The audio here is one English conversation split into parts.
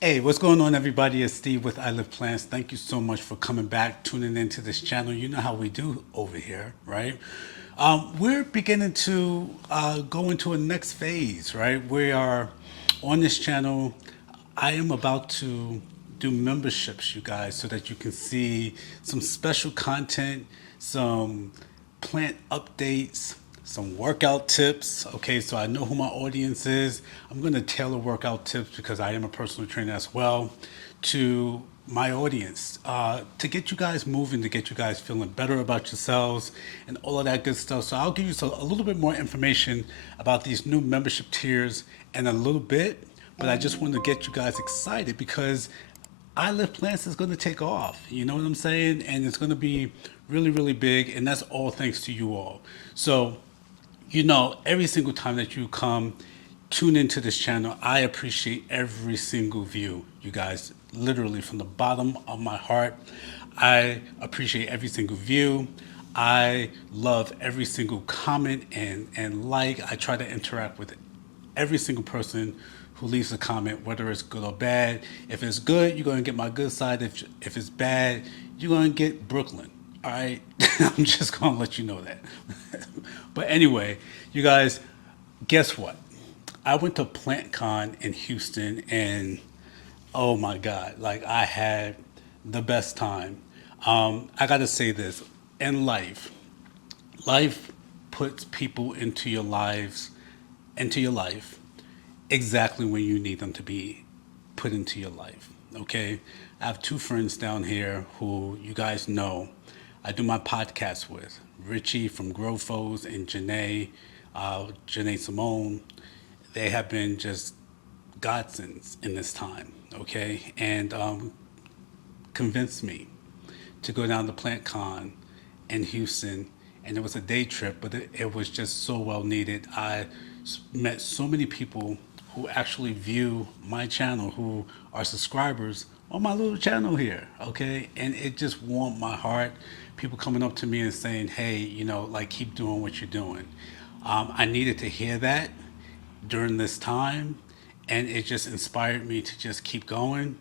Hey, what's going on, everybody? It's Steve with I Live Plants. Thank you so much for coming back, tuning into this channel. You know how we do over here, right? We're beginning to go into a next phase, right? We are on this channel. I am about to do memberships, you guys, so that you can see some special content, some plant updates, some workout tips. Okay, so I know who my audience is. I'm going to tailor workout tips because I am a personal trainer as well to my audience to get you guys moving, to get you guys feeling better about yourselves and all of that good stuff. So I'll give you a little bit more information about these new membership tiers in a little bit, but I just want to get you guys excited because I Live Plants is going to take off. You know what I'm saying? And it's going to be really, really big. And that's all thanks to you all. So, every single time that you come tune into this channel, I appreciate every single view, you guys. Literally from the bottom of my heart, I appreciate every single view. I love every single comment and like. I try to interact with every single person who leaves a comment, whether it's good or bad. If it's good, you're gonna get my good side. If it's bad, you're gonna get Brooklyn. All right, I'm just gonna let you know that. But anyway, you guys, guess what? I went to PlantCon in Houston, and oh my God, like I had the best time. I gotta say this: in life puts people into your life exactly when you need them to be put into your life. Okay, I have two friends down here who you guys know I do my podcast with, Richie from Grofos and Janee Simone. They have been just godsends in this time, okay, and convinced me to go down to PlantCon in Houston, and it was a day trip, but it was just so well needed. I met so many people who actually view my channel, who are subscribers on my little channel here, okay, and it just warmed my heart. People coming up to me and saying, "Hey, like keep doing what you're doing." I needed to hear that during this time, and it just inspired me to just keep going.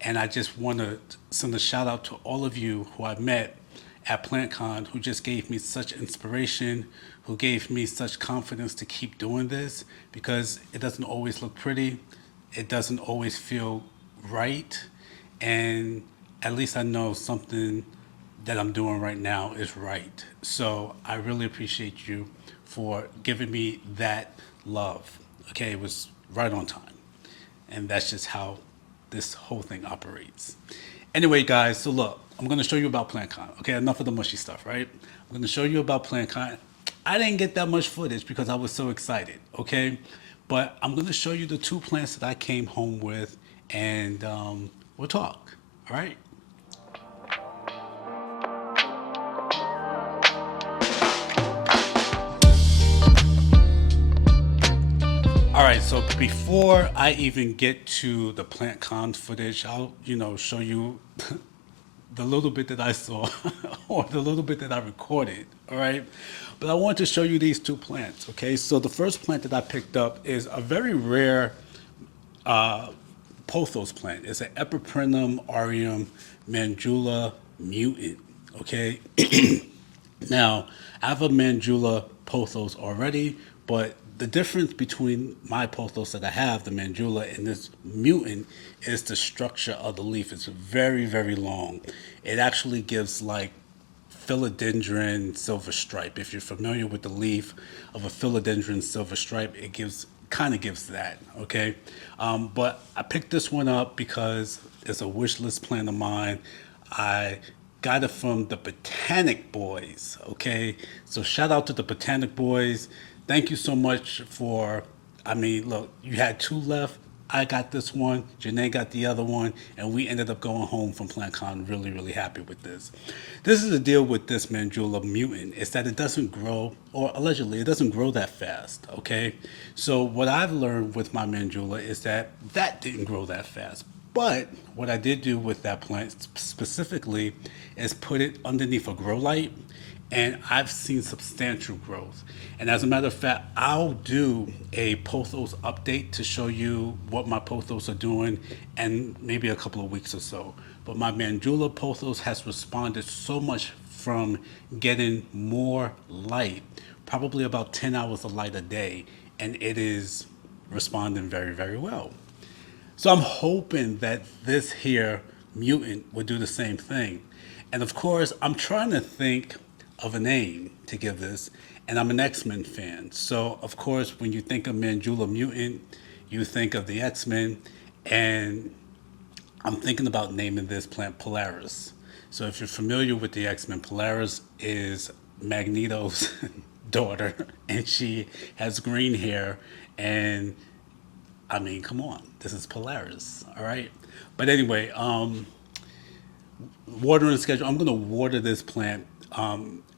And I just want to send a shout out to all of you who I met at PlantCon who just gave me such inspiration, who gave me such confidence to keep doing this because it doesn't always look pretty, it doesn't always feel right, and at least I know something that I'm doing right now is right. So I really appreciate you for giving me that love. Okay, it was right on time. And that's just how this whole thing operates. Anyway, guys, so look, I'm going to show you about PlantCon. Okay, enough of the mushy stuff, right? I'm going to show you about PlantCon. I didn't get that much footage because I was so excited, okay? But I'm going to show you the two plants that I came home with, and we'll talk, all right? All right, so before I even get to the PlantCon footage, I'll, show you the little bit that I saw or the little bit that I recorded, all right? But I want to show you these two plants, okay? So the first plant that I picked up is a very rare pothos plant. It's an Epiprenum aureum mandula mutant, okay? Now, I have a Mandula pothos already, but the difference between my pothos that I have, the Mandula, and this mutant is the structure of the leaf. It's very, very long. It actually gives like philodendron silver stripe. If you're familiar with the leaf of a philodendron silver stripe, it gives kind of gives that. Okay, but I picked this one up because it's a wish list plant of mine. I got it from the Botanic Boys. Okay, so shout out to the Botanic Boys. Thank you so much for. I mean, look, you had two left. I got this one, Janae got the other one, and we ended up going home from PlantCon really, really happy with this. This is the deal with this Mandula mutant, is that it doesn't grow, or allegedly, it doesn't grow that fast, okay? So what I've learned with my Mandula is that that didn't grow that fast. But what I did do with that plant specifically is put it underneath a grow light and I've seen substantial growth. And as a matter of fact, I'll do a pothos update to show you what my pothos are doing and maybe a couple of weeks or so. But my Mandula pothos has responded so much from getting more light, probably about 10 hours of light a day, and it is responding very, very well. So I'm hoping that this here mutant would do the same thing. And of course, I'm trying to think of a name to give this, and I'm an X-Men fan. So of course, when you think of Manjula Mutant, you think of the X-Men, and I'm thinking about naming this plant Polaris. So if you're familiar with the X-Men, Polaris is Magneto's daughter, and she has green hair, and I mean, come on, this is Polaris, all right? But anyway, watering schedule. I'm gonna water this plant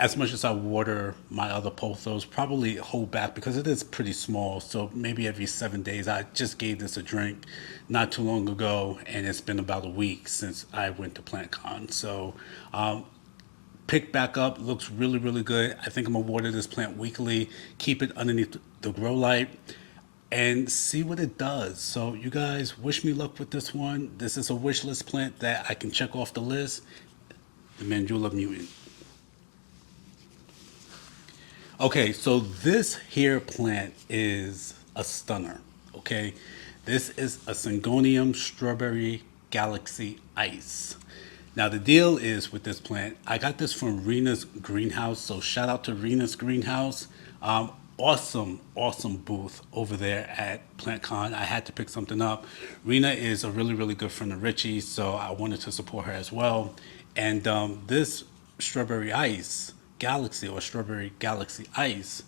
as much as I water my other pothos. Probably hold back because it is pretty small. So maybe every 7 days. I just gave this a drink not too long ago, and it's been about a week since I went to PlantCon. So pick back up, looks really, really good. I think I'm gonna water this plant weekly, keep it underneath the grow light, and see what it does. So you guys wish me luck with this one. This is a wish list plant that I can check off the list. The Mandula Mutant. Okay, so this here plant is a stunner. Okay, this is a Syngonium Strawberry Galaxy Ice. Now the deal is with this plant, I got this from Rena's Greenhouse. So shout out to Rena's Greenhouse. Awesome booth over there at PlantCon. I had to pick something up. Rena is a really, really good friend of Richie, so I wanted to support her as well. And this Strawberry Ice Galaxy, or Strawberry Galaxy Ice,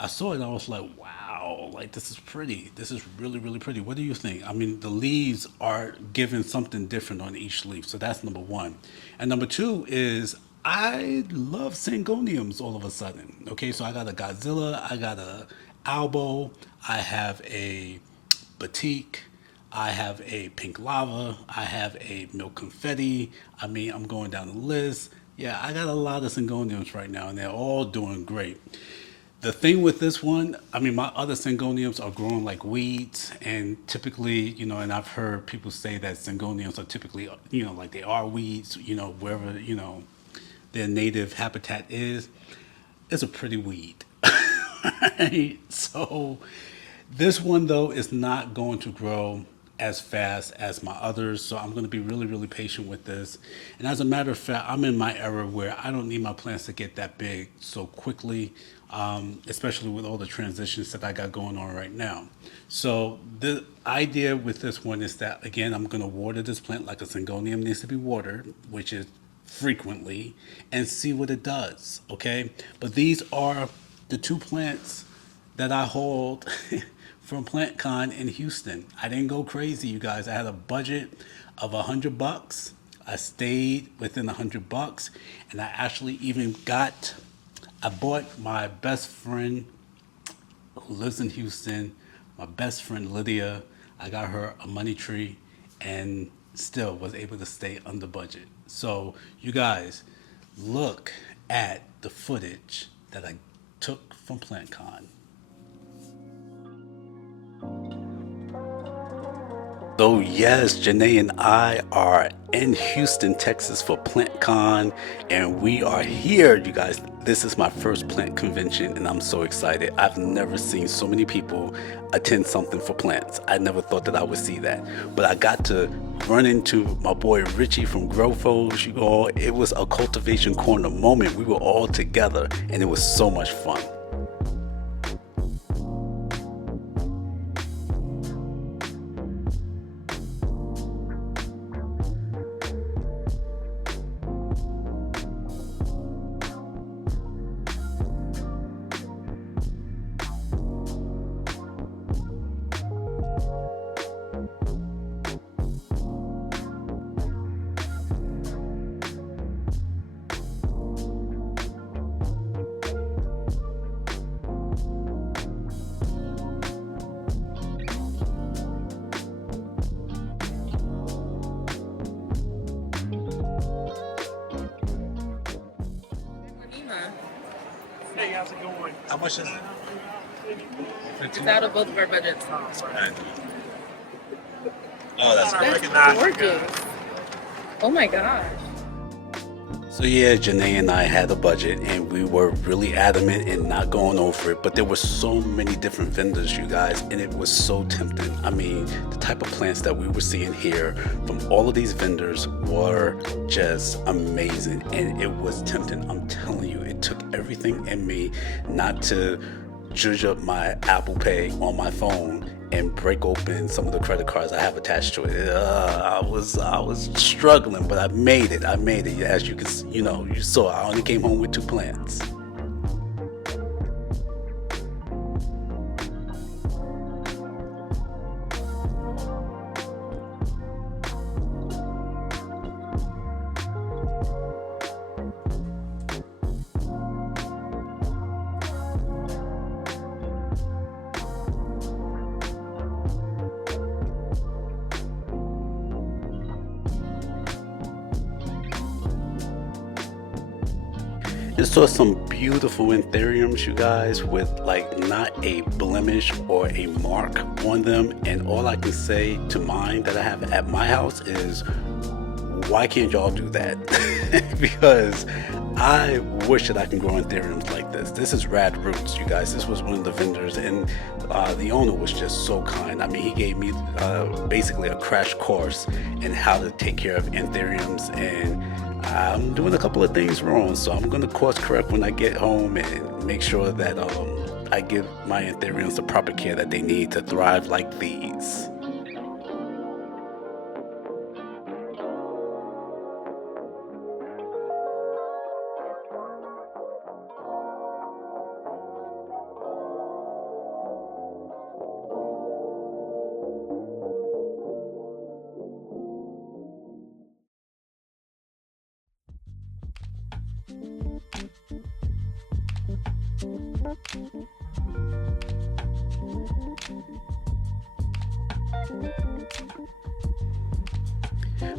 I saw it and I was like, wow, like this is pretty. This is really, really pretty. What do you think? I mean, the leaves are giving something different on each leaf. So that's number one. And number two is I love Syngoniums all of a sudden. Okay, so I got a Godzilla, I got a Albo, I have a Batik, I have a Pink Lava, I have a Milk Confetti. I mean, I'm going down the list. Yeah, I got a lot of Syngoniums right now, and they're all doing great. The thing with this one, I mean, my other Syngoniums are growing like weeds, and typically, and I've heard people say that Syngoniums are typically, like they are weeds, wherever, their native habitat is. It's a pretty weed. Right? So this one, though, is not going to grow as fast as my others, so I'm going to be really, really patient with this. And as a matter of fact, I'm in my era where I don't need my plants to get that big so quickly, especially with all the transitions that I got going on right now. So the idea with this one is that, again, I'm going to water this plant like a Syngonium needs to be watered, which is frequently, and see what it does, okay? But these are the two plants that I hold from PlantCon in Houston. I didn't go crazy, you guys. I had a budget of $100. I stayed within $100, and I actually even I bought my best friend who lives in Houston, my best friend Lydia. I got her a money tree and still was able to stay under budget. So you guys, look at the footage that I took from PlantCon. So yes, Janee and I are in Houston, Texas for PlantCon, and we are here, you guys. This is my first plant convention, and I'm so excited. I've never seen so many people attend something for plants. I never thought that I would see that, but I got to run into my boy Richie from Growfos. You all, it was a Cultivation Corner moment. We were all together, and it was so much fun. How much is it? It's out of both of our budgets. Oh, that's Gorgeous. Oh my gosh. So yeah, Janee and I had a budget and we were really adamant in not going over it, but there were so many different vendors, you guys, and it was so tempting. I mean, the type of plants that we were seeing here from all of these vendors were just amazing, and it was tempting. I'm telling you, it took everything in me not to judge up my Apple Pay on my phone and break open some of the credit cards I have attached to it. I was struggling, but I made it. As you can, you saw, I only came home with 2 plants. And saw some beautiful anthuriums, you guys, with like not a blemish or a mark on them. And all I can say to mine that I have at my house is, why can't y'all do that? Because I wish that I can grow anthuriums like this. This is Rad Roots, you guys. This was one of the vendors, and the owner was just so kind. I mean, he gave me basically a crash course in how to take care of anthuriums, and I'm doing a couple of things wrong, so I'm going to course correct when I get home and make sure that I give my anthuriums the proper care that they need to thrive like these.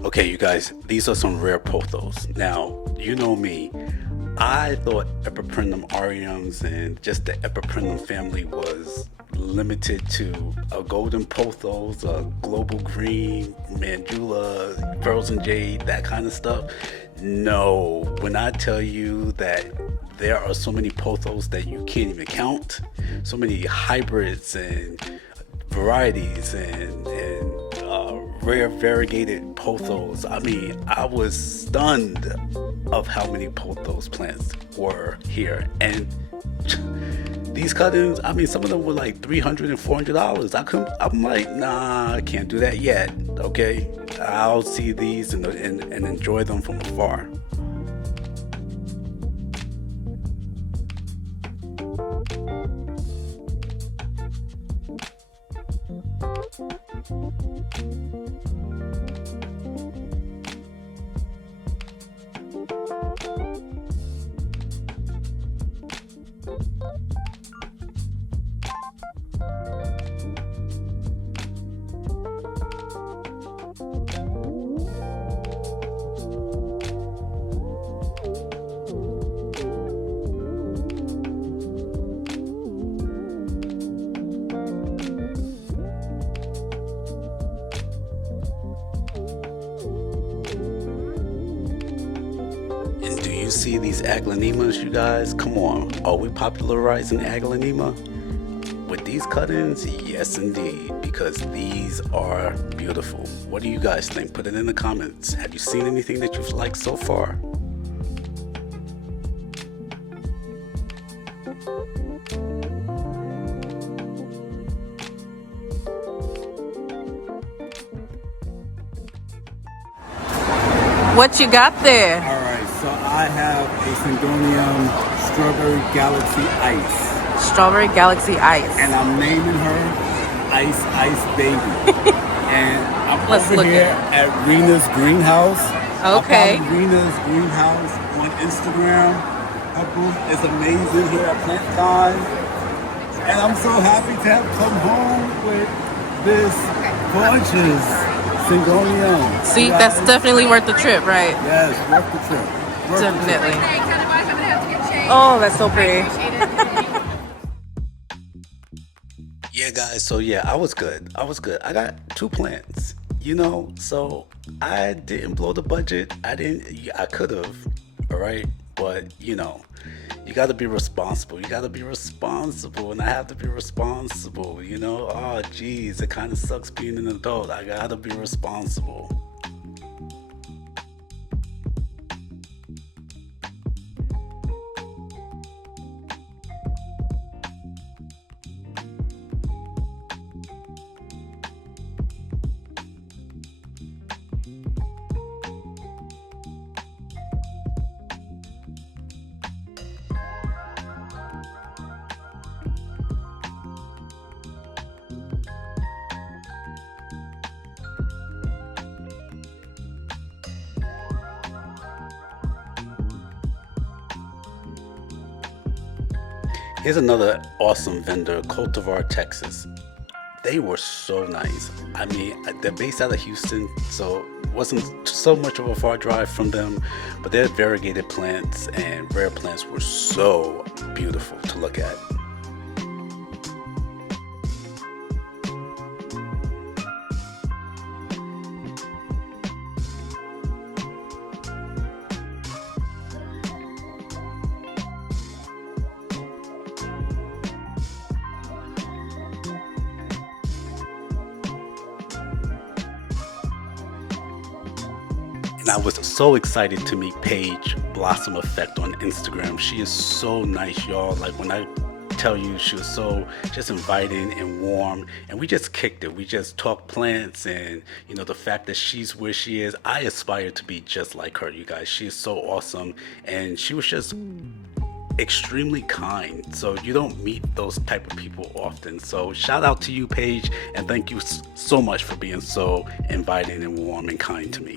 Okay, you guys, these are some rare pothos. Now, you know me, I thought Epipremnum aureums and just the Epipremnum family was limited to a golden pothos, a global green, mandula, frozen jade, that kind of stuff. No, when I tell you that there are so many pothos that you can't even count, so many hybrids and varieties and rare variegated pothos. I mean, I was stunned of how many pothos plants were here. And these cuttings, I mean, some of them were like $300 and $400. I'm like, nah, I can't do that yet. Okay, I'll see these and enjoy them from afar. And do you see these aglaonemas, you guys? Come on, are we popularizing aglaonema? With these cuttings, yes indeed, because these are beautiful. What do you guys think? Put it in the comments. Have you seen anything that you've liked so far? What you got there? All right, so I have a Syngonium Strawberry Galaxy Ice. Strawberry Galaxy Ice. And I'm naming her Ice Baby. And I'm over here at Rena's Greenhouse. Okay. I found Rena's Greenhouse on Instagram. Her booth is amazing here at PlantCon. And I'm so happy to have come home with this gorgeous Syngonium. See, that's definitely worth the trip, right? Yes, worth the trip. Definitely. Oh, that's so pretty. guys, so yeah, I was good. I was good. I got two plants, so I didn't blow the budget. I didn't, I could have, all right? But, you got to be responsible. You got to be responsible, and I have to be responsible. Oh, geez, it kind of sucks being an adult. I got to be responsible. Here's another awesome vendor, Cultivar, Texas. They were so nice. I mean, they're based out of Houston, so it wasn't so much of a far drive from them, but their variegated plants and rare plants were so beautiful to look at. And I was so excited to meet Paige Blossom Effect on Instagram. She is so nice, y'all. Like when I tell you, she was so just inviting and warm, and we just kicked it. We just talked plants, and the fact that she's where she is, I aspire to be just like her, you guys. She is so awesome, and she was just extremely kind. So you don't meet those type of people often. So shout out to you, Paige, and thank you so much for being so inviting and warm and kind to me.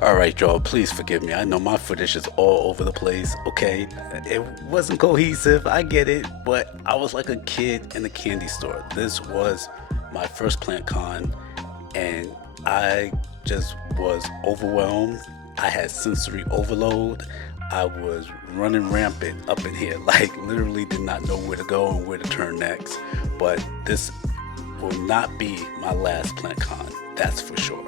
All right, y'all, please forgive me. I know my footage is all over the place, okay? It wasn't cohesive, I get it, but I was like a kid in a candy store. This was my first PlantCon, and I just was overwhelmed. I had sensory overload. I was running rampant up in here, like literally did not know where to go and where to turn next. But this will not be my last PlantCon, that's for sure.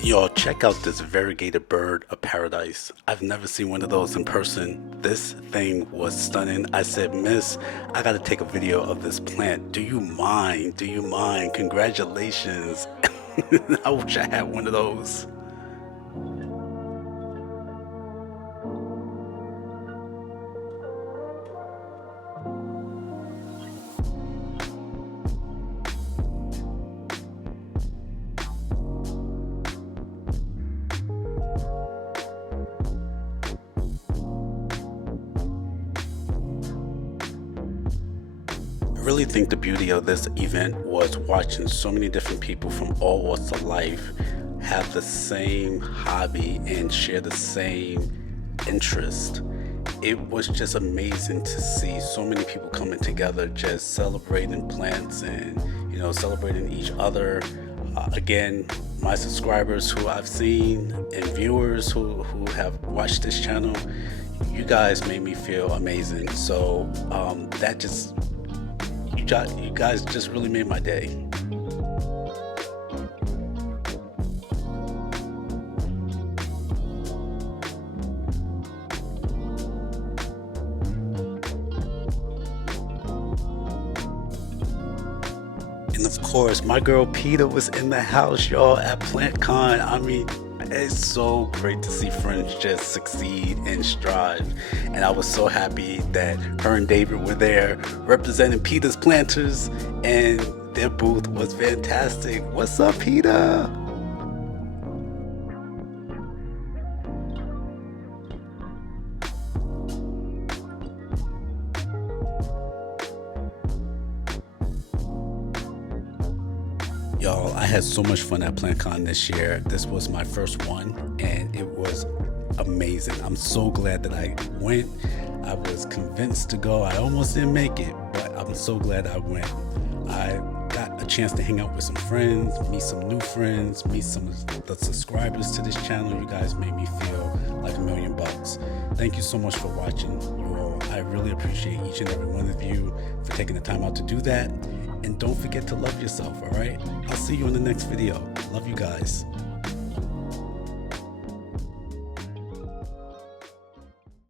Y'all, check out this variegated bird of paradise. I've never seen one of those in person. This thing was stunning. I said, Miss, I gotta take a video of this plant. Do you mind? Do you mind? Congratulations. I wish I had one of those. I really think the beauty of this event was watching so many different people from all walks of life have the same hobby and share the same interest. It was just amazing to see so many people coming together, just celebrating plants and celebrating each other. Again, my subscribers who I've seen and viewers who have watched this channel, you guys made me feel amazing. So that just you guys just really made my day. And of course, my girl Peter was in the house, y'all, at PlantCon. I mean, it's so great to see friends just succeed and strive. And I was so happy that her and David were there representing Peter's planters, and their booth was fantastic. What's up, Peter? Y'all, I had so much fun at PlantCon this year. This was my first one, and it was amazing. I'm so glad that I went. I was convinced to go. I almost didn't make it, but I'm so glad I went. I got a chance to hang out with some friends, meet some new friends, meet some of the subscribers to this channel. You guys made me feel like $1,000,000. Thank you so much for watching, you all. I really appreciate each and every one of you for taking the time out to do that. And don't forget to love yourself, all right? I'll see you in the next video. Love you guys.